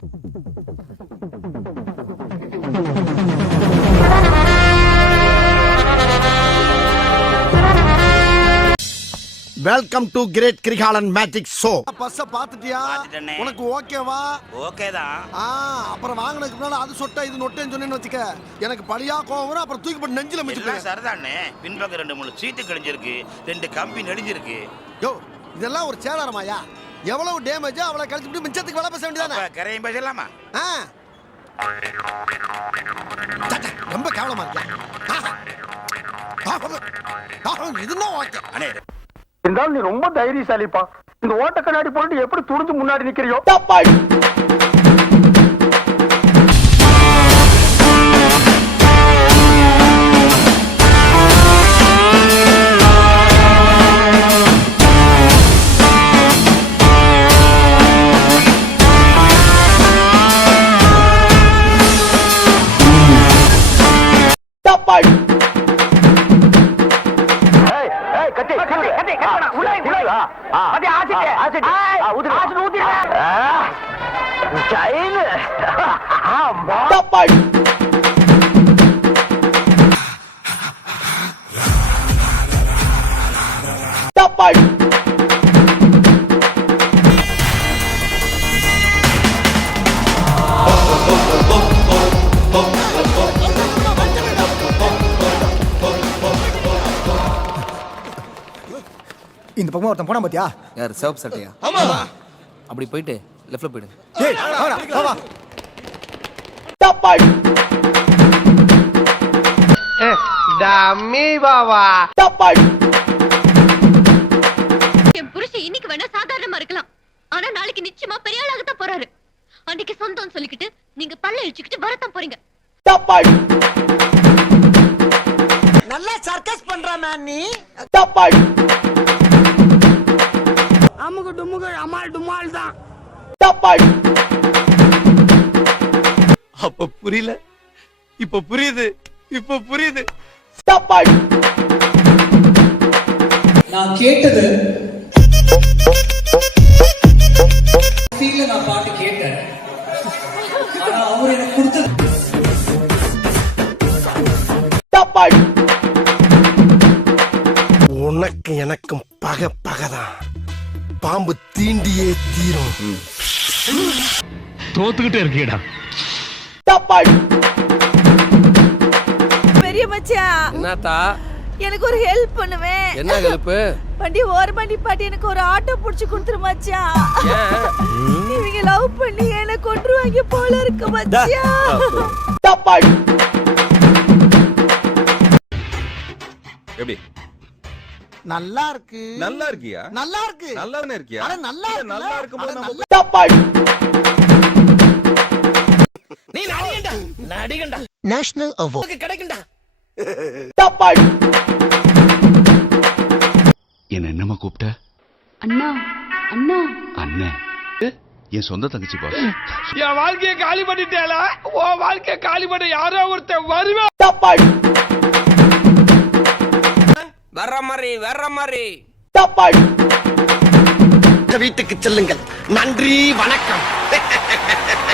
Welcome to great Kirikalan magic show. பஸ்ஸ பாத்துட்டியா? உனக்கு ஓகேவா? ஓகே தான். அப்புறம் வாங்குனதுக்கு முன்னால அது சொட்டா இது நொட்டேன்னு சொன்னேன்னு வச்சுக்க, எனக்கு பழியா கோவம் வரும். அப்புறம் தூக்கி போட்டு நெஞ்சில மிச்சிடுவேன். சரிதானே. பின்பக்கம் 2-3 சீட்டு கிழிஞ்சிருக்கு, 2 கம்பி நெடிஞ்சிருக்கு. யோ, இதெல்லாம் ஒரு சேதாரமாயா? எவ்வளவு டேமேஜ் அவ்வளவு கழிச்சுட்டு மிச்சத்துக்கு வேலை பேச வேண்டியதானே? கரையும் பேசலாமா? ரொம்ப கேவலமா இருக்கா? இதுதான் ஓகே. அண்ணே இருந்தாலும் நீ ரொம்ப தைரியசாலிப்பா. இந்த ஓட்ட கண்ணாடி போட்டு எப்படி துணிஞ்சு முன்னாடி நிக்கிறியோ? இந்த பக்கமா ஒருத்தன் போனா பாத்தியா? யார்? சிவப்பு சட்டையா? ஆமா. அப்படி போயிட்டு லெஃப்ட்ல போயிடு. ஏய் வாடா வா வா. டப்பாய் டம்மி பாவா. டப்பாய். என் புருஷன் இன்னைக்கு வேணா சாதாரணமா இருக்கலாம், ஆனா நாளைக்கு நிச்சயமா பெரிய ஆளாகத்தான் போறாரு. அன்னைக்கு சொந்தம் சொல்லிக்கிட்டு நீங்க பல்ல இழிச்சுக்கிட்டு வரத்தான் போறீங்க. டப்பாய். நல்லா சர்க்கஸ் பண்ற மேன் நீ. டப்பாய். அமுகு டுமுகு அமால் டுமால் தான். டப்பாய். அப்ப புரியல, இப்ப புரியுது, இப்ப புரியுது. டப்பாய். நான் கேட்டது நான் பாட்டு கேட்டேன், ஆனா அவர் எனக்கு கொடுத்தது. டப்பாய். உனக்கு எனக்கும் பகதான். பாம்பு தீண்டியே தீரும். தோத்துக்கிட்டே இருக்கீடா. டப்பாய். பெரிய மச்சான், என்னத்தா? எனக்கு ஒரு ஹெல்ப் பண்ணுவே. என்ன ஹெல்ப்? வண்டி ஓரமா நிப்பாட்டி எனக்கு ஒரு ஆட்டோ புடிச்சு கொடுத்துரு மச்சான். இவங்க லவ் பண்ணி என்ன கொன்றுவாங்க போல இருக்கு மச்சான். டப்பாய். எப்படி? நல்லா இருக்கு. நல்லா இருக்கியா? நல்லா இருக்கு. நல்லாவே இருக்கியா? அட நல்லா இருக்கு. நல்லா இருக்கும்போது நம்ம டப்பாய். நீ நடிகண்டா, நடிகண்டா. National award கிடைக்கும்டா. டப்பாய். என்ன என்னமா கூப்பிட்ட? அண்ணா அண்ணா அண்ணே, என் சொந்த தங்கச்சி பாஸ். என் வாழ்க்கையை காலி பண்ணிட்டேல, உன் வாழ்க்கையை காலி பண்ண யாரோ ஒருத்தன் வருவேன். டப்பாய். வர்ற மாதிரி. டப்பாய். வீட்டுக்கு செல்லுங்கள். நன்றி, வணக்கம்.